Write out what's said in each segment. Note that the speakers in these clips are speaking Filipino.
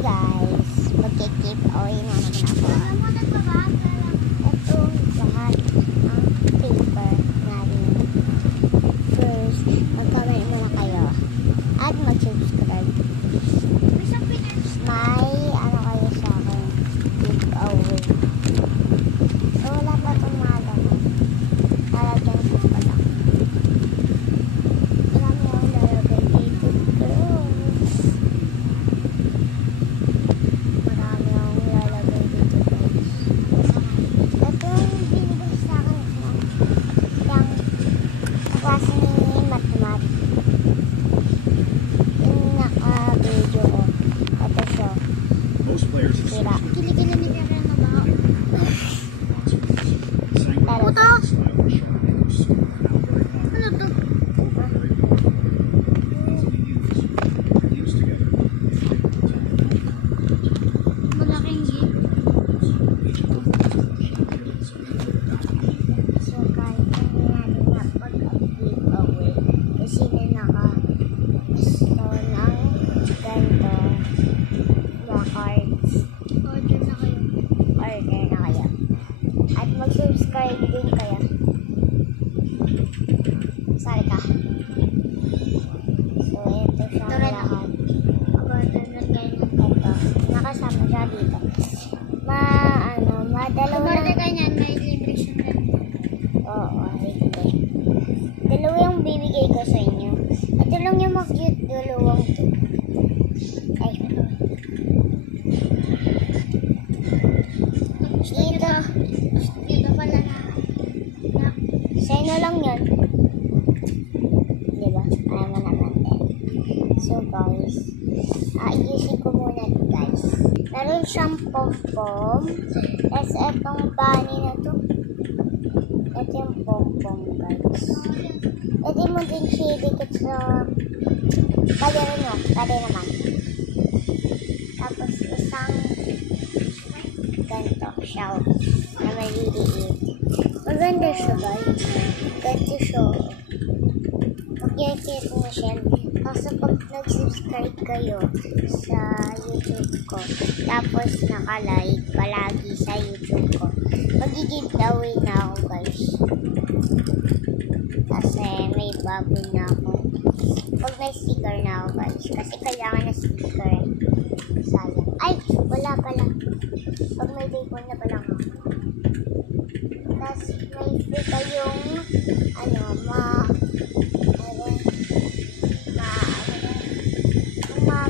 guys, magkikip away na naman ako. Ito lahat ang paper natin. First, mag-comment muna kayo at mag-subscribe. May ano kayo sa akin, giveaway. So wala pa itong malaman. Lalagyan ko pa lang. Marami akong lalagay dito, girls. Marami akong lalagay dito, guys. Ito yung binigay sa akin ng klase ni Matmat. Yung naka-video ko. Ito siya. Sira. Kilikili ni Karen na ba? Puto! Ano to? Malaking gift. So, kahit hindi natin napag-giveaway kasi naka-gusto ng ganito na cards. Order na kayo. Order na kayo. At mag-subscribe din kayo. Sorry ka. So, ito siya Ito rin lahat. Order na kayo. Ito. Nakasama siya dito. Madalawa Order lang. kayo niyan. May libre siya na. Oo, libre. Dalawa yung bibigay ko sa inyo. Ito lang yung mag-cute dalawang to. Ay, dito. Dito pala na. Sa inyo lang yun. Diba? Ayaw mo naman din. So guys, ayusin ko muna ito guys. Meron siyang pom-pom. Tapos itong bunny na to. Ito yung pom-pom guys. Ito mo din siya dikit sa pagano nyo. Pwede naman. Tapos isang ganito shell na maliliit. Maganda siya guys. Ganito siya. Mag-get na siya. Kasi pag nag-subscribe kayo sa YouTube ko, tapos naka-like palagi sa YouTube ko, mag-giveaway na ako guys. Kasi may baboy na ako. Pag may sticker na ako guys. Kasi kailangan na sticker. Sayang. Ay! Wala pala. Pag may bacon na pala ako. Tapos may free kayong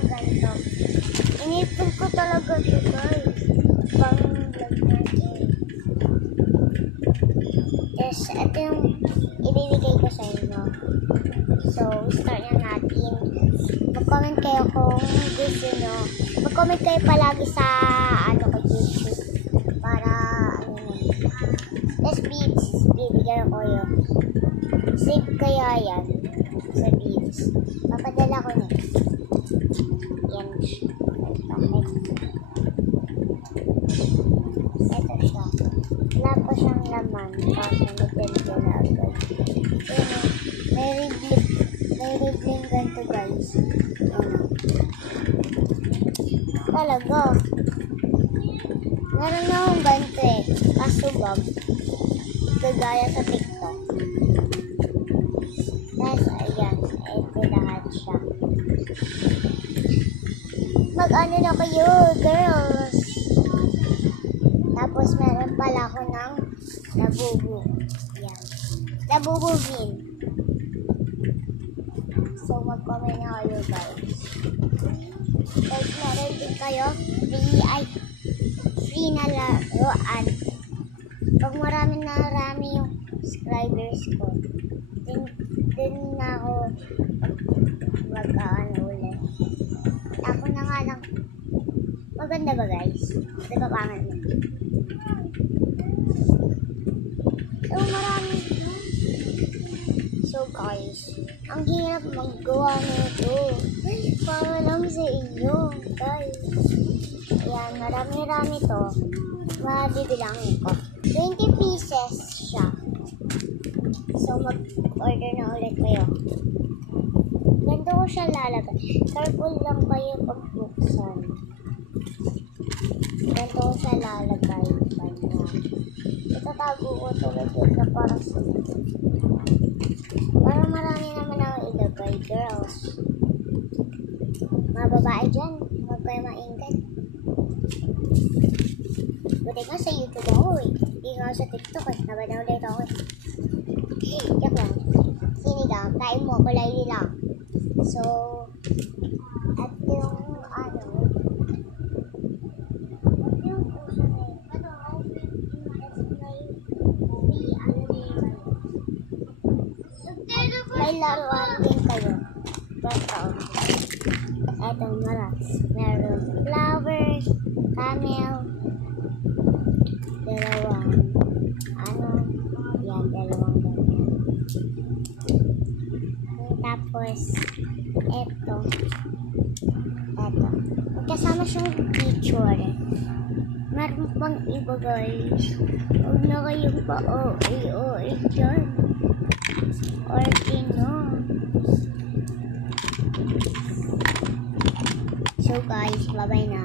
ganito. Inipin ko talaga ito guys. Pang vlog natin. Yes, ito yung ibibigay ko sa inyo. So, start na natin. Mag-comment kayo kung gusto nyo. Mag-comment kayo palagi sa YouTube. Para, yes, beads. Bibigyan ko yun. Save kaya yan. Sa beads. Papadala ko na. Yan siya. Ito siya. Wala pa siyang laman. Kasi nag-tend ko na agad. May ribling ganito guys. Talaga. Meron na akong ganito eh. Kasubag. Kagaya sa TikTok. Tapos ayan. Ito lahat siya. Mag-ano na kayo, girls. Tapos meron pala ako ng labubu. Yan. Labubu bean. So mag-comment na kayo guys. Tapos meron din kayo free na laruan. Pag marami yung subscribers ko, din na ako mag-ano ulit. Ako na nga lang. Maganda ba guys? Di ba pangal mo? So marami. So guys, ang hirap maggawa nito. Para lang sa inyo guys. Ayan, marami to. Mabibilangin ko. 20 pieces siya. So mag-order na ulit kayo. Ganito ko siya lalagay. Careful lang kayo pag buksan. Ganito ko siya lalagay. Kanya. Itatago ko ito sa parang para marami naman ako ilagay, girls. Mga babae dyan, huwag kayo mainggan. Buti nga sa YouTube ako eh. Hindi nga sa TikTok eh. Nabanaw ulit ako eh. Joke lang. Sinigang, kain mo, kulay lang. So, at yung ano, yung puso na yun. May laruan din kayo. Basta etong maras. Meron flowers, camel, dalawang dalawang ganyan. Tapos eto. Magkasama siyang picture. Meron pang iba guys. Huwag na kayong pa-OA dyan. Or So guys, bye-bye na.